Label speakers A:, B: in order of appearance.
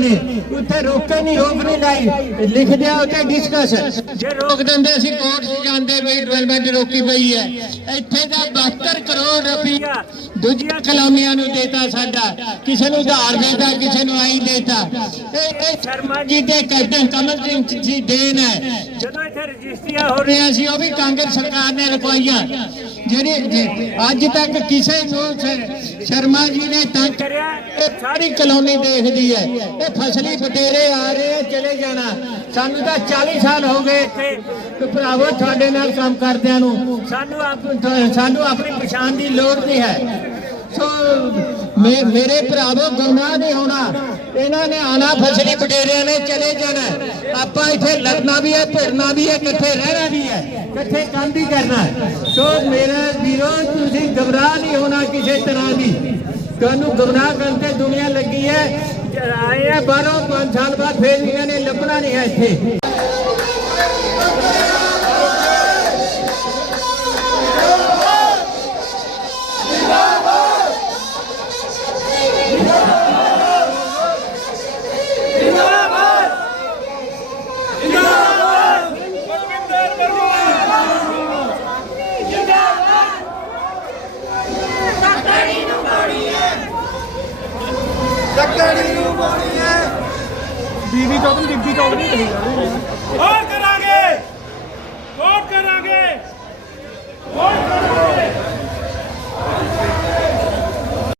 A: ਨੇ
B: ਉੱਥੇ ਰੋਕੇ ਨਹੀਂ ਰੋਕ ਨਹੀਂ ਲਾਈ। ਲਿਖ ਦਿਆ ਉੱਤੇ ਡਿਸਕਸ ਜੇ ਰੋਕ ਦਿੰਦੇ ਅਸੀਂ ਕੋਰਟ 'ਚ ਜਾਂਦੇ ਬਈ ਡਿਵੈਲਪਮੈਂਟ ਰੋਕੀ ਪਈ ਹੈ। ਇੱਥੇ ਦਾ 72 ਕਰੋੜ ਰੁਪਈਆ ਦੂਜੀਆਂ ਕਲਾਮੀਆਂ ਨੂੰ ਦੇਤਾ ਸਾਡਾ। ਕਿਸੇ ਨੂੰ ਉਧਾਰ ਦੇਤਾ, ਕਿਸੇ ਨੂੰ ਆਈ ਦੇਤਾ। ਇਹ ਇਹ ਸ਼ਰਮਾ ਜੀ ਦੇ ਕੈਪਟਨ ਕਮਲ ਸਿੰਘ ਜੀ ਦੇਣ ਹੈ। ਜਦੋਂ ਇੱਥੇ ਰਜਿਸਟਰੀਆਂ ਹੋ ਰਹੀਆਂ ਸੀ, ਉਹ ਵੀ ਕਾਂਗਰਸ ਸਰਕਾਰ ਨੇ ਰਖਵਾਈਆਂ ਜਿਹੜੀ ਅੱਜ ਤੱਕ ਕਿਸੇ ਨੂੰ ਸ਼ਰਮਾ ਜੀ ਨੇ ਤੰਗ ਕਰਿਆ, ਇਹ ਸਾਰੀ ਕਲੋਨੀ ਦੇਖਦੀ ਹੈ। ਇਹ ਫਸਲੀ ਬਟੇਰੇ ਆ ਰਹੇ ਚਲੇ ਜਾਣਾ। ਸਾਨੂੰ ਤਾਂ 40 ਸਾਲ ਹੋ ਗਏ ਇੱਥੇ। ਭਰਾਵੋ, ਤੁਹਾਡੇ ਨਾਲ ਕੰਮ ਕਰਦਿਆਂ ਨੂੰ, ਸਾਨੂੰ ਸਾਨੂੰ ਆਪਣੀ ਪਛਾਣ ਦੀ ਲੋੜ ਨਹੀਂ ਹੈ। ਸੋ ਮੇਰੇ ਭਰਾਵੋ, ਗੁਨਾਹ ਨਹੀਂ ਹੋਣਾ। ਇਹਨਾਂ ਨੇ ਆਣਾ ਫਸਲੀ ਬਟੇਰਿਆਂ ਨੇ ਚਲੇ ਜਾਣਾ। ਆਪਾਂ ਇੱਥੇ ਲੜਨਾ ਵੀ ਹੈ, ਭਿੜਨਾ ਵੀ ਹੈ ਇਕੱਠੇ ਰਹਿਣਾ ਵੀ ਹੈ ਇਕੱਠੇ ਕੰਮ ਵੀ ਕਰਨਾ ਹੈ। ਸੋ ਮੇਰੇ ਵੀਰੋ, ਤੁਸੀਂ ਘਬਰਾ ਨਹੀਂ ਹੋਣਾ ਕਿਸੇ ਤਰ੍ਹਾਂ ਦੀ ਤੁਹਾਨੂੰ ਗੁਨਾਹ ਕਰਨ ਤੇ ਦੁਨੀਆ ਲੱਗੀ ਹੈ। ਆਏ ਆ ਬਾਹਰੋਂ 5 ਸਾਲ ਬਾਅਦ ਫੇਰ ਇਹਨਾਂ ਨੇ ਲੱਭਣਾ ਨਹੀਂ ਹੈ ਇੱਥੇ।
A: ਚੱਕਣੀ ਨੂੰ ਪਾਉਣੀ ਹੈ ਬੀਬੀ ਚੌਧਰੀ ਬੀਬੀ ਚੌਧਰੀ ਨਹੀਂ ਕਹੀ ਹੋਰ ਕਰਾਂਗੇ ਹੋਰ ਕਰਾਂਗੇ ਹੋਰ